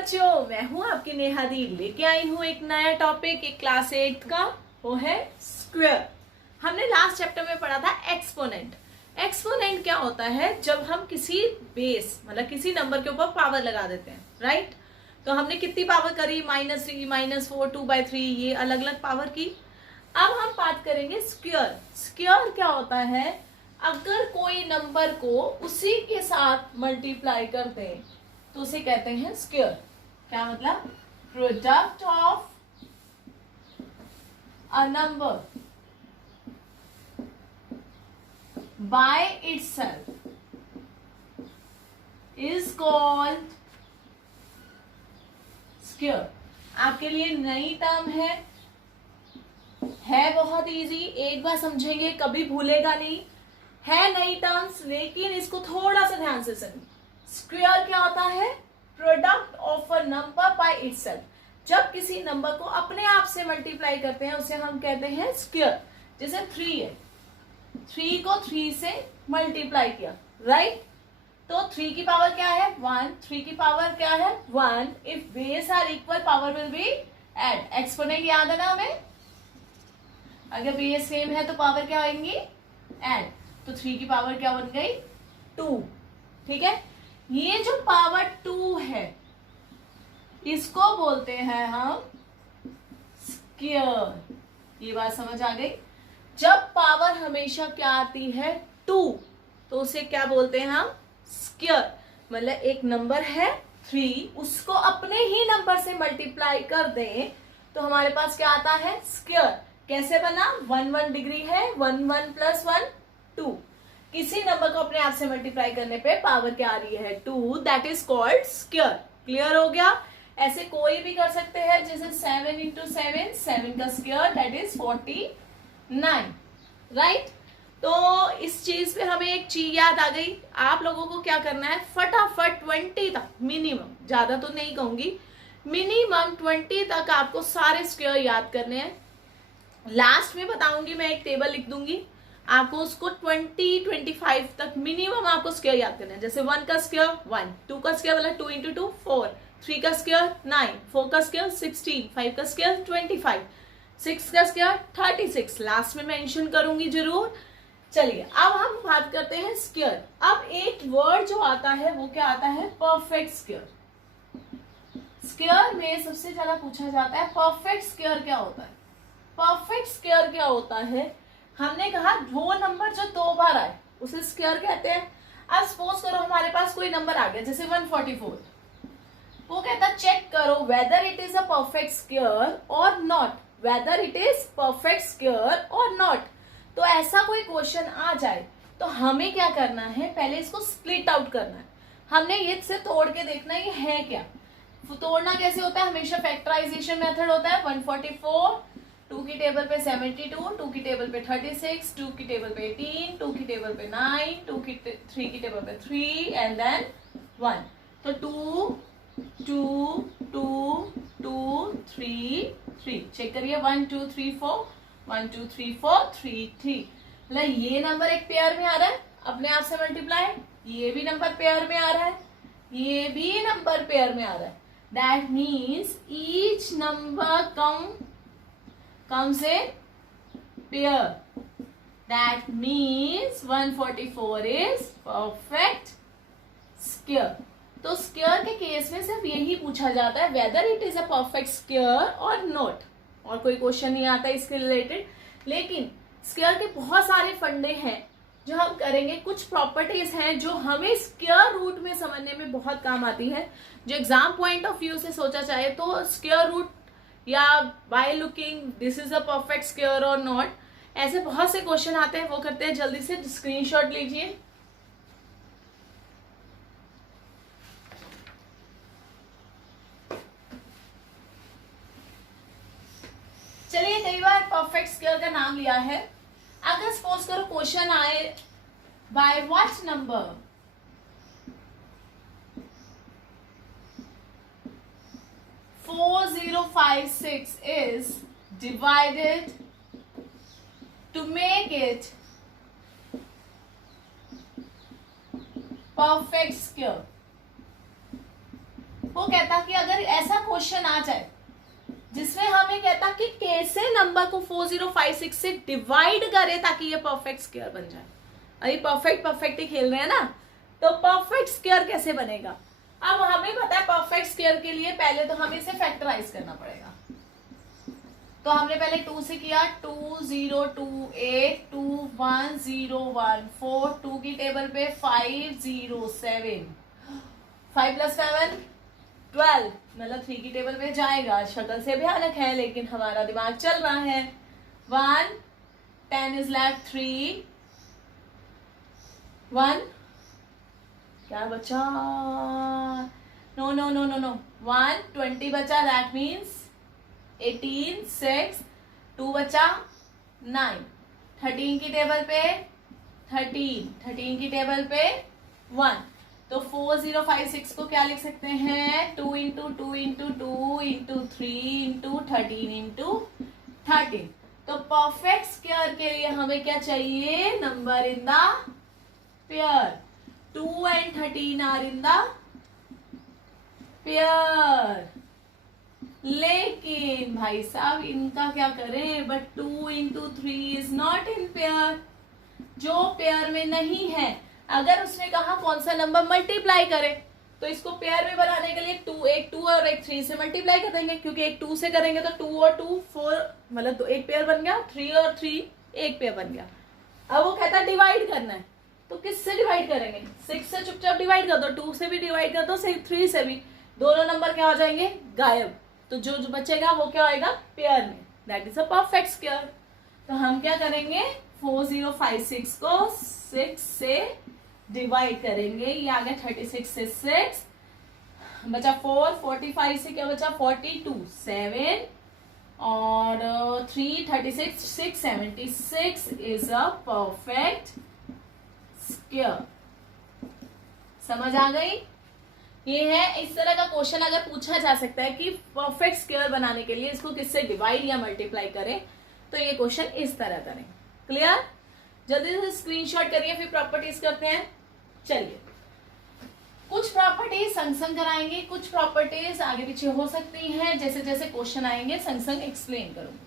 बच्चों, मैं हूं आपकी नेहा दी। लेके आई हूं एक नया टॉपिक, एक क्लास 8 का, वो है स्क्वायर। हमने लास्ट चैप्टर में पढ़ा था एक्सपोनेंट। एक्सपोनेंट क्या होता है? जब हम किसी बेस मतलब किसी नंबर के ऊपर पावर लगा देते हैं, राइट? तो हमने कितनी पावर करी? -3, -4, 2/3, ये अलग अलग पावर की। अब हम बात करेंगे स्क्वायर। स्क्वायर क्या होता है? अगर कोई नंबर को उसी के साथ मल्टीप्लाई करते हैं तो उसे कहते हैं स्क्वायर। क्या मतलब? Product of a number by itself is called square. आपके लिए नई टर्म है बहुत इजी, एक बार समझेंगे कभी भूलेगा नहीं। है नई टर्म्स, लेकिन इसको थोड़ा सा ध्यान से सुनिए। स्क्वायर क्या होता है? Product of a number by itself. जब किसी नंबर को अपने आप से मल्टीप्लाई करते हैं उसे हम कहते हैं स्क्वायर। जैसे 3 है, 3 को 3 से मल्टीप्लाई किया, राइट? तो 3 की पावर क्या है? 1। 3 की पावर क्या है? 1। If base are equal, power will be add. Exponent याद है ना हमें? अगर बेस सेम है तो पावर क्या होंगी? ऐड। तो 3 की पावर क्या बन गई? 2। ठीक है, ये जो पावर 2 है इसको बोलते हैं हम स्क्वायर। ये बात समझ आ गई? जब पावर हमेशा क्या आती है? 2, तो उसे क्या बोलते हैं हम? स्क्वायर। मतलब एक नंबर है 3, उसको अपने ही नंबर से मल्टीप्लाई कर दें तो हमारे पास क्या आता है? स्क्वायर। कैसे बना? 1 डिग्री है, 1 + 1 2। किसी नंबर को अपने आप से मल्टीप्लाई करने पे पावर क्या आ रही है? 2। That is called square. Clear हो गया? ऐसे कोई भी कर सकते हैं, जैसे 7 × 7, 7 का स्क्वायर दैट इज 49, राइट? तो इस चीज पे हमें एक चीज याद आ गई। आप लोगों को क्या करना है? फटाफट 20 तक, मिनिमम, ज्यादा तो नहीं कहूंगी, मिनिमम 20 तक आपको सारे स्क्वायर याद करने हैं। लास्ट में बताऊंगी, मैं एक टेबल लिख दूंगी, आपको उसको 20, 25 तक मिनिमम आपको स्क्वायर याद करना है। जैसे 1 का स्क्वायर 1, 2 का स्क्वायर मतलब 2 × 2 4, 3 का स्क्वायर 9, 4 का स्क्वायर 16, 5 का स्क्वायर 25, 6 का स्क्वायर 36। लास्ट में मेंशन करूंगी जरूर। चलिए अब हम बात करते हैं स्क्वायर। अब एक वर्ड जो आता है वो क्या आता है? Perfect square. स्क्वायर में सबसे ज्यादा पूछा जाता है परफेक्ट स्क्वायर क्या होता है? परफेक्ट स्क्वायर क्या होता है? हमने कहा वो नंबर जो 2 बार आए उसे स्क्वायर कहते हैं। अब सपोज करो हमारे पास कोई नंबर आ गया जैसे 144, वो कहता है चेक करो whether it is a perfect square और not, whether it is perfect square और नॉट। तो ऐसा कोई क्वेश्चन आ जाए तो हमें क्या करना है? पहले इसको स्प्लिट आउट करना है। हमने ये से तोड़ के देखना ये है क्या। तोड़ना कैसे होता है? हमेशा फैक्टराइजेशन मेथड होता है। 144, 2 की टेबल पे 72, 2 की टेबल पे 36, 2 की टेबल पे 18, 2 की टेबल पे 9, 3 की टेबल पे 3 एंड देन 1। तो 2 2 2 2 3 3। चेक करिए 1 2 3 4, 1 2 3 4 3 3। मतलब ये नंबर एक पेयर में आ रहा है अपने आप से मल्टीप्लाई, ये भी नंबर पेयर में आ रहा है, ये भी नंबर पेयर में आ रहा है। That means each number comes in pair. That means 144 is perfect square. तो स्क्वायर के केस में सिर्फ यही पूछा जाता है weather it is a perfect square और नॉट, और कोई क्वेश्चन नहीं आता इसके रिलेटेड। लेकिन स्क्वायर के बहुत सारे फंडे हैं जो हम करेंगे। कुछ प्रॉपर्टीज हैं जो हमें स्क्वायर रूट में समझने में बहुत काम आती है, जो एग्जाम पॉइंट ऑफ व्यू से सोचा जाए तो स्क्वायर रूट या by looking this is a perfect square और नॉट, ऐसे बहुत से क्वेश्चन आते हैं। वो करते हैं, जल्दी से स्क्रीनशॉट लीजिए। चलिए, कई बार परफेक्ट स्क्वायर का नाम लिया है। अगर सपोज करो क्वेश्चन आए by what number 4056 is divided to make it perfect square. वो कहता कि अगर ऐसा क्वेश्चन आ जाए जिसमें हमें कहता कि कैसे नंबर को 4056 से डिवाइड करे ताकि ये परफेक्ट स्क्वायर बन जाए। अभी परफेक्ट ही खेल रहे हैं ना, तो परफेक्ट स्क्वायर कैसे बनेगा। अब हमें पता है परफेक्ट स्क्वायर के लिए पहले तो हमें इसे फैक्टराइज करना पड़ेगा। तो हमने पहले 2 से किया, 2028 21014, 2 की टेबल पे 507, 5 + 7 12, मतलब 3 की टेबल पे जाएगा। शक्ल से भयानक है लेकिन हमारा दिमाग चल रहा है। 1 10 इज लेफ्ट, 3 1 क्या बचा, नो 1 20 बचा, दैट मीन्स 18 6 2 बचा 9, 13 की टेबल पे 13 की टेबल पे 1, तो 4056 को क्या लिख सकते हैं, 2 × 2 × 2 × 3 × 13 × 13। तो परफेक्ट स्क्वायर के लिए हमें क्या चाहिए, number in the pair. 2 and 13 are in the pair. लेकिन भाई साहब इनका क्या करें, but 2 × 3 is not in pair, जो पेयर में नहीं है। अगर उसने कहा कौन सा नंबर मल्टीप्लाई करे, तो इसको पेयर में बनाने के लिए एक 2 और एक 3 से मल्टीप्लाई कर देंगे, क्योंकि एक 2 से करेंगे तो 2 और 2 4, मतलब एक पेयर बन गया, 3 और 3 एक पेयर बन गया। अब वो कहता है डिवाइड करना है, तो किससे डिवाइड करेंगे, 6 से चुपचाप डिवाइड कर दो, 2 से भी डिवाइड कर दो, 3 से भी, दोनों नंबर क्या हो जाएंगे, गायब। तो जो बचेगा वो क्या होएगा, पेयर में, that is a perfect square. तो हम क्या करेंगे, 4056 को 6 से डिवाइड करेंगे, ये आ गया 36 से 6 बचा 4, 45 से क्या बचा 42, 7 और 3 36 6 76 इज अ परफेक्ट स्क्वायर। समझ आ गई। ये है, इस तरह का क्वेश्चन अगर पूछा जा सकता है कि परफेक्ट स्क्वायर बनाने के लिए इसको किससे डिवाइड या मल्टीप्लाई करें, तो ये क्वेश्चन इस तरह करें। क्लियर, जल्दी से स्क्रीनशॉट करिए, फिर प्रॉपर्टीज करते हैं। चलिए, कुछ प्रॉपर्टीज संग संग कराएंगे, कुछ प्रॉपर्टीज आगे पीछे हो सकती हैं, जैसे जैसे क्वेश्चन आएंगे संग संग एक्सप्लेन करूंगी।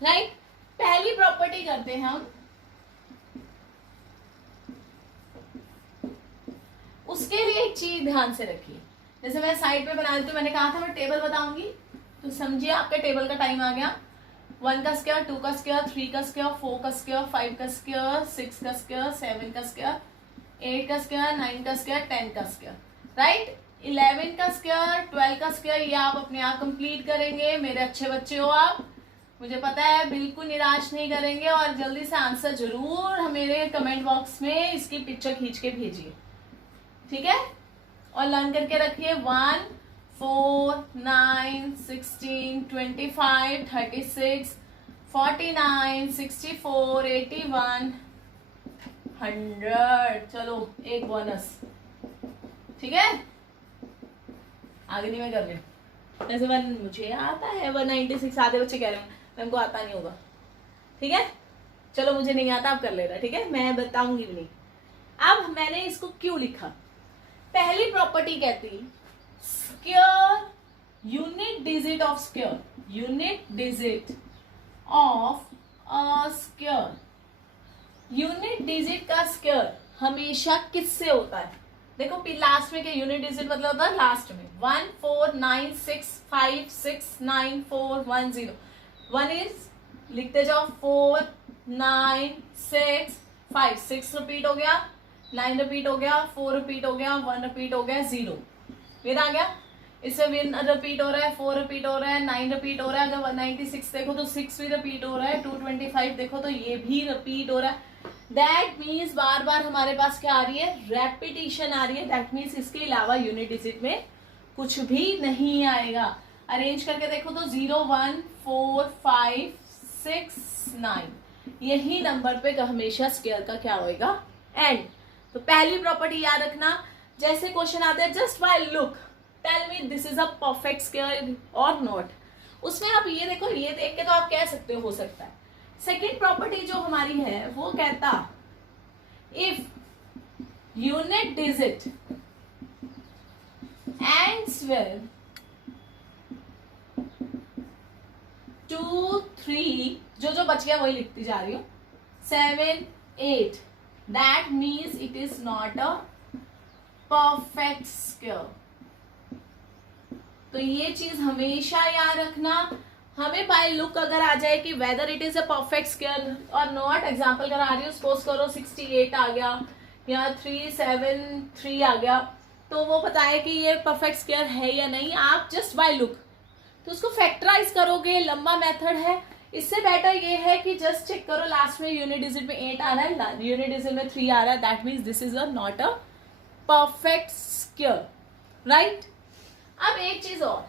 राइट, पहली प्रॉपर्टी करते हैं हम, उसके लिए एक चीज ध्यान से रखिए। जैसे मैं साइड पे बना देती हूँ, मैंने कहा था मैं टेबल बताऊंगी, तो समझिए आपका टेबल का टाइम आ गया। 1 का स्क्वायर, 2 का स्क्वायर, 3 का स्क्वायर, 4 का स्क्वायर, 5 का स्क्वायर, 6 का स्क्वायर, 7 का स्क्वायर, 8 का स्क्वायर, 9 का स्क्वायर, 10 का स्क्वायर, राइट। 11 का स्क्वायर, 12 का स्क्वायर, ये आप अपने आप कंप्लीट करेंगे। मेरे अच्छे बच्चे हो आप, मुझे पता है, बिल्कुल निराश नहीं करेंगे, और जल्दी से आंसर जरूर मेरे कमेंट बॉक्स में इसकी पिक्चर खींच के भेजिए, ठीक है। और लर्न करके रखिए। 1 4 9 16 25 36 49 64 81 100। चलो एक बोनस, ठीक है, आगे नहीं मैं कर रही हूँ। जैसे मुझे आता है 196, आधे बच्चे कह रहे हैं मैम को आता नहीं होगा, ठीक है। चलो मुझे नहीं आता, आप कर लेना, ठीक है, मैं बताऊंगी भी नहीं। अब मैंने इसको क्यों लिखा, पहली प्रॉपर्टी कहती square unit digit of square, unit digit of a square. Unit digit का स्क्वायर हमेशा किससे होता है, देखो लास्ट में क्या यूनिट डिजिट मतलब होता है लास्ट में 1 4 9 6 5 6 9 4 1 0। 1 इज लिखते जाओ 4 9 6 5, 6 रिपीट हो गया, 9 रिपीट हो गया, 4 रिपीट हो गया, 1 रिपीट हो गया, 0 फिर आ गया। इससे 1 रिपीट हो रहा है, 4 रिपीट हो रहा है, 9 रिपीट हो रहा है। अगर 196 देखो तो 6 भी रिपीट हो रहा है, 225 देखो तो ये भी रिपीट हो रहा है। दैट मीन्स बार बार हमारे पास क्या आ रही है, रेपिटिशन आ रही है। दैट मीन्स इसके अलावा यूनिट डिजिट में कुछ भी नहीं आएगा। अरेंज करके देखो तो 0 1 4 5 6 9, यही नंबर पे हमेशा स्क्वायर का क्या होएगा, एंड। तो पहली प्रॉपर्टी याद रखना, जैसे क्वेश्चन आते हैं just by look tell me this is a perfect square और नॉट। उसमें आप ये देखो, ये देख के तो आप कह सकते हो सकता है। सेकेंड प्रॉपर्टी जो हमारी है वो कहता if unit digit ends with 2 3, जो बच गया वही लिखती जा रही हूँ, 7 8, that means it is not a perfect square. तो ये चीज हमेशा याद रखना. हमें बाय लुक अगर आ जाए कि weather it is a perfect square और नॉट, एग्जांपल करा रही हूँ, सपोज करो 68 आ गया या 373 आ गया, तो वो बताए कि ये परफेक्ट स्क्वायर है या नहीं. आप जस्ट बाय लुक तो उसको फैक्टराइज करोगे, लंबा मेथड है. इससे बेटर ये है कि जस्ट चेक करो लास्ट में यूनिट डिजिट में 8 आ रहा है, यूनिट डिजिट में 3 आ रहा है, that means this is not a perfect square, right. अब एक चीज और,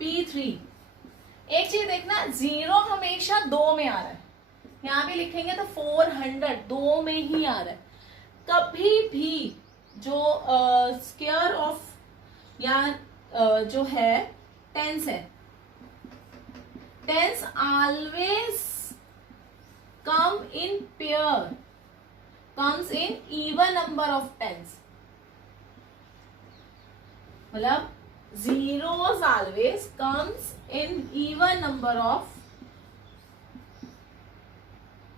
P3, एक चीज देखना, 0 हमेशा 2 में आ रहा है. यहां भी लिखेंगे तो 400 2 में ही आ रहा है. कभी भी जो स्क्वायर ऑफ या जो है टेंस है, tens always come in pair, comes in even number of tens. मतलब zeros always comes in even number of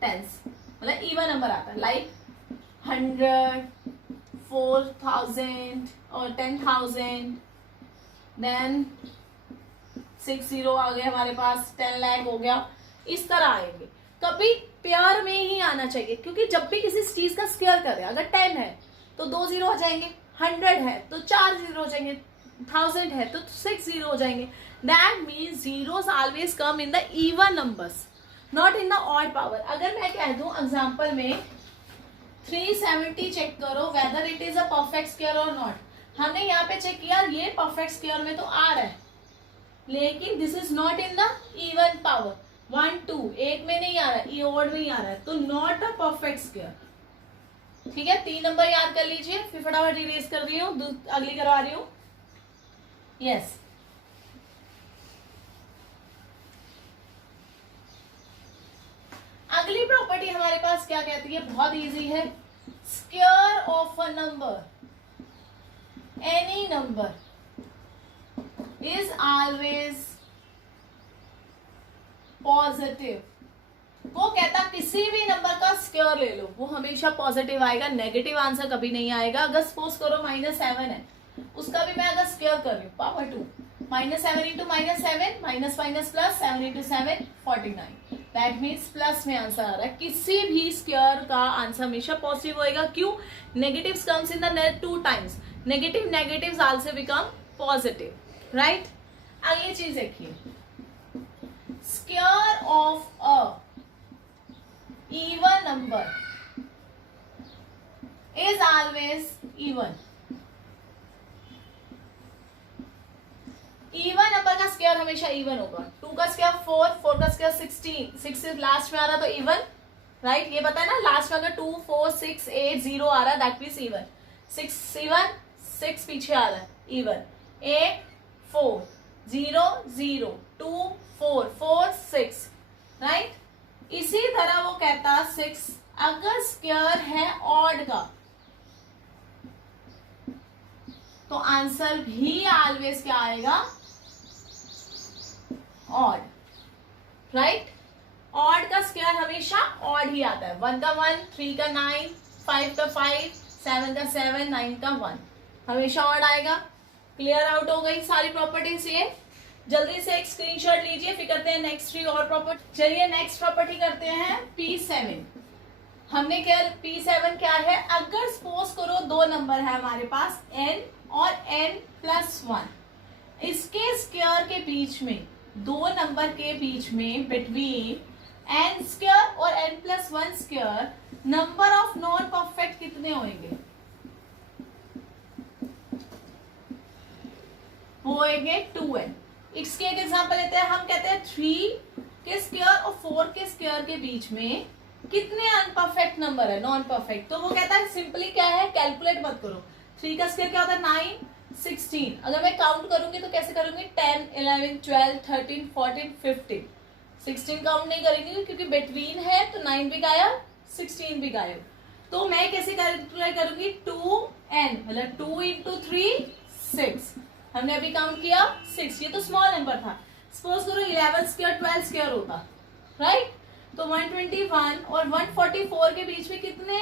tens, मतलब even number आता है, like 100, 4000 और 10,000, then 60 आ गए हमारे पास, 10 लाख हो गया. इस तरह आएंगे. कभी पेयर में ही आना चाहिए, क्योंकि जब भी किसी चीज का स्क्वायर करें, अगर 10 है तो 2 0 हो जाएंगे, 100 है तो 4 0 हो जाएंगे, 1000 है तो 6 0 हो जाएंगे. That means zeros always come in the even numbers, not in the odd power. अगर मैं कह दूं एग्जांपल में 370 चेक करो whether it is a perfect square और नॉट. हमने यहाँ पे चेक किया, ये परफेक्ट स्क्वायर में तो आ रहा है, लेकिन this is not in the even power. 1 2 एक में नहीं आ रहा है, ये ऑड में ही आ रहा है, तो नॉट अ परफेक्ट स्क्वायर. ठीक है, 3 नंबर याद कर लीजिए. फिर फटाफट रिलीज कर रही हूँ, अगली करवा रही हूँ. यस, अगली प्रॉपर्टी हमारे पास क्या कहती है, बहुत इजी है. Square of a number, any number is always positive. वो कहता किसी भी नंबर का स्क्वायर ले लो, वो हमेशा पॉजिटिव आएगा, नेगेटिव आंसर कभी नहीं आएगा. अगर सपोज करो -7 है, उसका भी मैं अगर स्क्वायर कर रही हूँ power 2, -7 into -7, minus minus plus, 7 into 7 49, that means plus में आंसर आ रहा है. किसी भी स्क्वायर का आंसर हमेशा पॉजिटिव होएगा. क्यों? Negatives comes in the net 2 times, negatives also become positive, right. अगली चीज देखिए, square of a even number is always even. Even number का स्क्वायर हमेशा इवन होगा. 2 का स्क्वायर 4, 4 का स्क्वायर 16, 6 लास्ट में आ रहा तो इवन, राइट. ये पता है ना, लास्ट में अगर 2 4 6 8 0 आ रहा है दैट मीन्स इवन. 6 7 6 पीछे आ रहा है, इवन. 8 4 0 0 2 4 4 6, राइट. इसी तरह वो कहता 6 अगर स्क्वायर है ऑड का, तो आंसर भी ऑलवेज क्या आएगा, ऑड, राइट. ऑड का स्क्वायर हमेशा ऑड ही आता है. 1 का 1, 3 का 9, 5 का 5, 7 का 7, 9 का 1, हमेशा ऑड आएगा. क्लियर आउट हो गई सारी प्रॉपर्टीज. ये जल्दी से एक स्क्रीनशॉट लीजिए, फिर करते हैं नेक्स्ट 3 और प्रॉपर्टी. चलिए नेक्स्ट प्रॉपर्टी करते हैं P7. हमने क्या, P7 क्या है, अगर सपोज करो 2 नंबर है हमारे पास, n और n+1, इसके स्क्वायर के बीच में, 2 नंबर के बीच में, बिटवीन n स्क्वायर और n+1 square, number of non perfect कितने होंगे, वो होंगे 2n. इसके एक एग्जांपल लेते हैं. हम कहते हैं 3 के स्क्वायर और 4 के स्क्वायर के बीच में कितने अनपरफेक्ट नंबर है, नॉन परफेक्ट. तो वो कहता है सिंपली क्या है, कैलकुलेट मत करो. 3 का स्क्वायर क्या होता है, 9 16. अगर मैं काउंट करूंगी तो कैसे करूंगी, 10 11 12 13 14 15. 16 काउंट नहीं करेंगे क्योंकि बिटवीन है तो 9 भी गायब, 16 भी गायब. तो मैं कैसे कैलकुलेट करूंगी, 2n मतलब 2 इंटू 3 6, हमने अभी काउंट किया 6, ये तो स्मॉल नंबर था। सपोज करो 11 स्क्वायर 12 स्क्वायर होता, राइट, तो 121 और 144 के बीच में कितने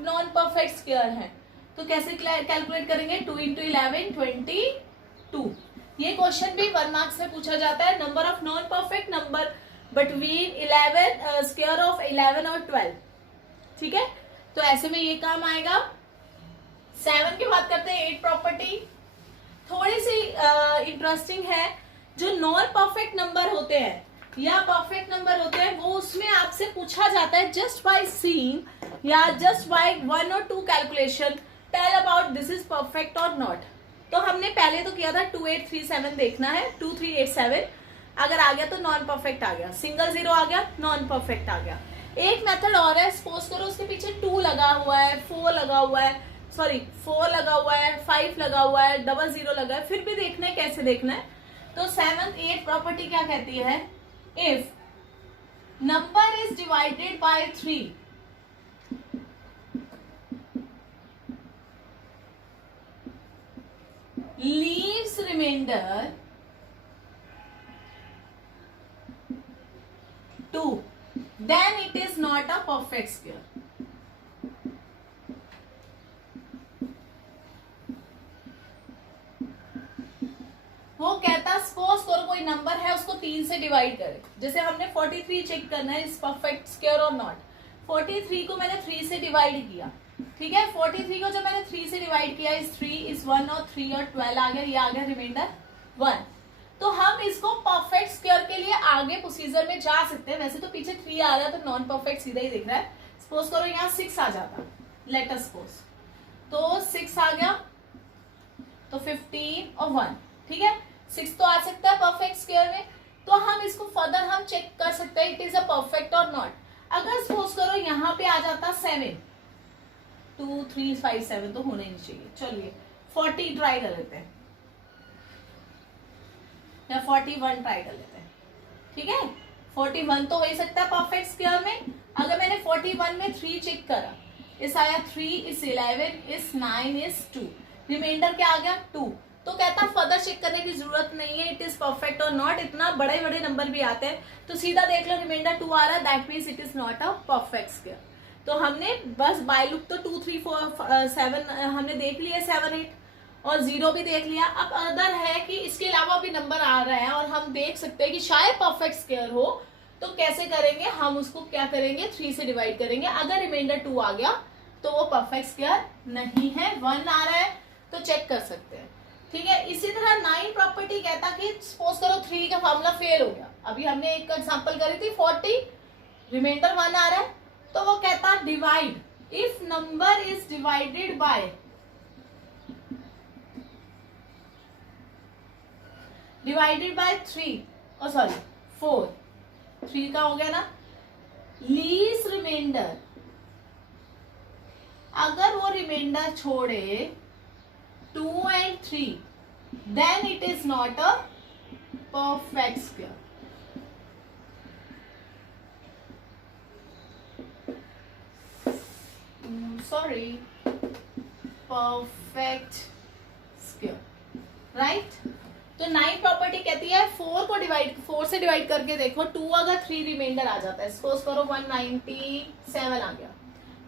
नॉन परफेक्ट स्क्वायर हैं, तो कैसे कैलकुलेट करेंगे, 2 इंटू 11 22। ये क्वेश्चन भी 1 मार्क्स में पूछा जाता है, number of non perfect number between 11 square of 11 और 12, ठीक है, तो ऐसे में ये काम आएगा। 7 की बात करते हैं, 8 प्रॉपर्टी थोड़ी सी इंटरेस्टिंग है। जो नॉन परफेक्ट नंबर होते हैं या परफेक्ट नंबर होते हैं, वो उसमें आपसे पूछा जाता है जस्ट बाय सीइंग या जस्ट बाय 1 और 2 calculation tell about this is perfect और नॉट। तो हमने पहले तो किया था 2837 देखना है, 2387 अगर आ गया तो नॉन परफेक्ट आ गया, सिंगल जीरो आ गया नॉन परफेक्ट आ गया। एक मेथड और है, सपोज करो उसके पीछे 2 लगा हुआ है, 4 लगा हुआ है, सॉरी 4 लगा हुआ है, 5 लगा हुआ है, 00 लगा है, फिर भी देखना है कैसे देखना है। तो 7th 8th प्रॉपर्टी क्या कहती है, if number is divided by 3 leaves remainder 2, then it is not a perfect square। वो कहता सपोज करो कोई नंबर है उसको 3 से डिवाइड करे, जैसे हमने 43 चेक करना है इज परफेक्ट स्क्वायर और नॉट। 43 को मैंने 3 से डिवाइड किया, ठीक है, 43 को जब मैंने 3 से डिवाइड किया इस 3 इस 1 और 3 और 12 आ गया, ये आ गया रिमाइंडर 1। तो हम इसको परफेक्ट स्क्वायर के लिए आगे प्रोसीजर में जा सकते हैं। वैसे तो पीछे 3 आ रहा है तो नॉन परफेक्ट सीधा ही दिख रहा है। सपोज करो यहाँ 6 आ जाता, लेट अस सपोज, तो 6 आ गया तो 15 और 1, ठीक है, 6 तो आ सकता है परफेक्ट स्क्वायर में, तो हम इसको फर्दर हम चेक कर सकते हैं इट इज अ परफेक्ट और नॉट। अगर सपोज करो यहाँ पे आ जाता 7, 2 3 5 7 तो होना ही नहीं चाहिए, चलिए 40 ट्राई कर लेते हैं या 41 ट्राई कर लेते हैं, ठीक है, 41 तो हो ही सकता है परफेक्ट स्क्वायर में। अगर मैंने 41 में 3 चेक करा, इस आया 3 इस 11 इस 9 इस 2, रिमाइंडर क्या आ गया 2, तो कहता फर्दर चेक करने की जरूरत नहीं है इट इज परफेक्ट और नॉट। इतना बड़े बड़े नंबर भी आते हैं तो सीधा देख लो रिमाइंडर 2 आ रहा है, that means it is not a perfect square. तो हमने बस बाय लुक तो 2 3 4 7 हमने देख लिया, 7 8 और 0 भी देख लिया। अब अदर है कि इसके अलावा भी नंबर आ रहा है और हम देख सकते हैं कि शायद परफेक्ट स्क्वायर हो, तो कैसे करेंगे, हम उसको क्या करेंगे 3 से डिवाइड करेंगे। अगर रिमाइंडर 2 आ गया तो वो परफेक्ट स्क्वायर नहीं है, 1 आ रहा है तो चेक कर सकते हैं, ठीक है। इसी तरह 9 प्रॉपर्टी कहता कि सपोज करो 3 का फॉर्मूला फेल हो गया, अभी हमने एक एग्जांपल करी थी 40 रिमाइंडर 1 आ रहा है, तो वो कहता divide if number is divided by divided by 3 और सॉरी 4, 3 का हो गया ना, लीस्ट रिमाइंडर, अगर वो रिमाइंडर छोड़े 2 and 3 then it is not a perfect square। Sorry, perfect square, right। तो 9 प्रॉपर्टी कहती है 4 से डिवाइड करके देखो, 2 अगर 3 रिमाइंडर आ जाता है, सपोज करो 197 आ गया,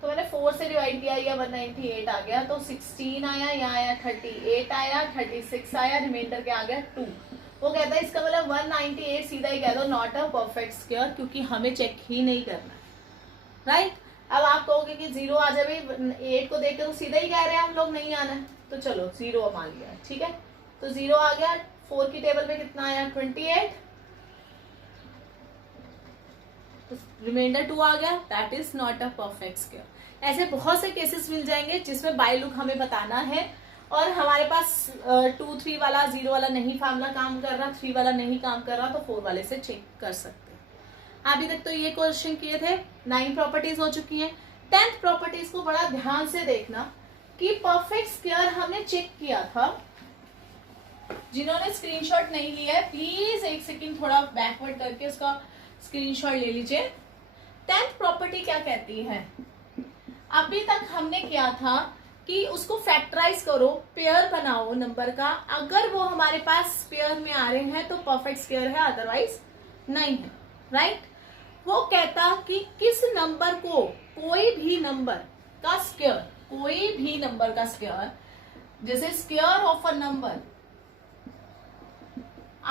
तो मैंने 4 से डिवाइड किया, या 198 आ गया, तो 16 आया, यहाँ आया 38 आया, 36 आया, रिमाइंडर क्या आ गया 2। वो कहता है इसका मतलब 198 सीधा ही कह दो नॉट अ परफेक्ट स्क्वायर, क्योंकि हमें चेक ही नहीं करना है, राइट। अब आप कहोगे कि 0 आ जाए, 8 को देख के तो सीधा ही कह रहे हैं हम लोग नहीं आना है, तो चलो 0 मान लिया, ठीक है, तो 0 आ गया। 4 की टेबल में कितना आया 28, रिमाइंडर 2 आ गया, that is not a perfect square. ऐसे बहुत से केसेस मिल जाएंगे जिसमें बाय लुक हमें बताना है और हमारे पास 2 3 वाला 0 वाला नहीं फार्मूला काम कर रहा, 3 वाला नहीं काम कर रहा, तो 4 वाले से चेक कर सकते हैं। अभी तक तो ये क्वेश्चन किए थे, 9 प्रॉपर्टीज हो चुकी हैं। 10th प्रॉपर्टीज को बड़ा ध्यान से देखना कि परफेक्ट स्क्वायर हमने चेक किया था। जिन्होंने स्क्रीनशॉट नहीं लिया है प्लीज एक सेकंड थोड़ा बैकवर्ड करके उसका स्क्रीनशॉट ले लीजिए। 10th प्रॉपर्टी क्या कहती है, अभी तक हमने किया था कि उसको फैक्टराइज करो, पेयर बनाओ नंबर का, अगर वो हमारे पास पेयर में आ रहे हैं तो परफेक्ट स्क्वायर है, अदरवाइज नहीं है, राइट। वो कहता कि किस नंबर को, कोई भी नंबर का स्क्वायर, कोई भी नंबर का स्क्वायर, जैसे square of a number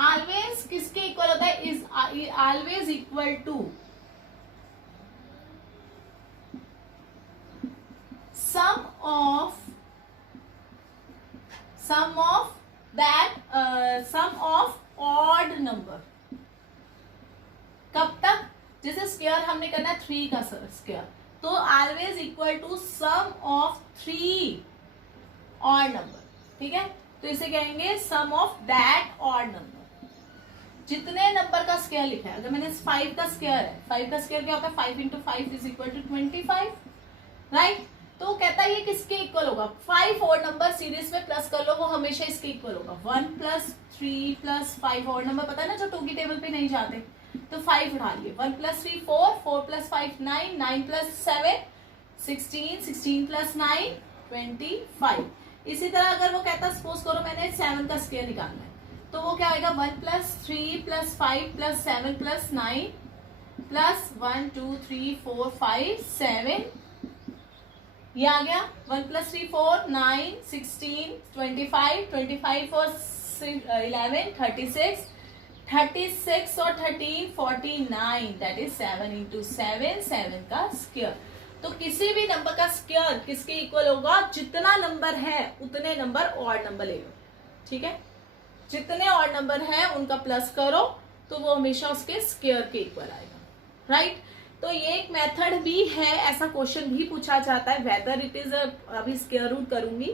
always किसके इक्वल होता है, is always equal to sum of odd number। कब तक, जैसे स्क्वायर हमने करना है 3 का स्क्वायर, तो always equal to sum of 3 odd number, ठीक है। तो इसे कहेंगे sum of that odd number. जितने नंबर का स्क्वायर लिखा है, अगर मैंने 5 का स्क्वायर है, 5 का स्क्वायर क्या होता है, 5 into 5 is equal to 25, right. तो कहता है ये किसके इक्वल होगा, 5 और नंबर सीरीज में प्लस कर लो, वो हमेशा इसके इक्वल होगा। 1 प्लस 3 प्लस 5 और नंबर पता है ना जो 2 की टेबल पे नहीं जाते, तो 5 उठा लिए। 1 प्लस 3 4, 4 प्लस 5 9, 9 प्लस 7 16, 16 प्लस 9 25। इसी तरह अगर वो कहता सपोज करो मैंने 7 का स्क्वायर निकालना है, तो वो क्या आएगा, 1 plus 3 plus 5 plus 7 plus 9 plus 1 2 3 4 5 7, ये आ गया। 1 प्लस 3 4 9 16 25, 25 और 11 36, 36 और 13 49, दैट इज 7 इंटू 7, 7 का स्क्वायर। तो किसी भी नंबर का स्क्वायर किसके इक्वल होगा, जितना नंबर है उतने नंबर ऑड नंबर ले लो, ठीक है। जितने ऑड नंबर है उनका प्लस करो तो वो हमेशा उसके स्क्वायर के इक्वल आएगा, राइट। तो ये एक मेथड भी है, ऐसा क्वेश्चन भी पूछा जाता है, वेदर इट इज अभी स्क्वायर रूट करूंगी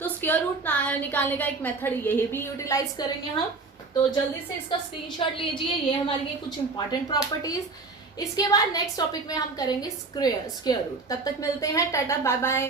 तो स्क्वायर रूट निकालने का एक मेथड यही भी यूटिलाइज करेंगे हम। तो जल्दी से इसका स्क्रीनशॉट लीजिए, ये हमारे लिए कुछ इंपॉर्टेंट प्रॉपर्टीज। इसके बाद नेक्स्ट टॉपिक में हम करेंगे स्क्वायर रूट। तब तक मिलते हैं, टाटा बाय बाय।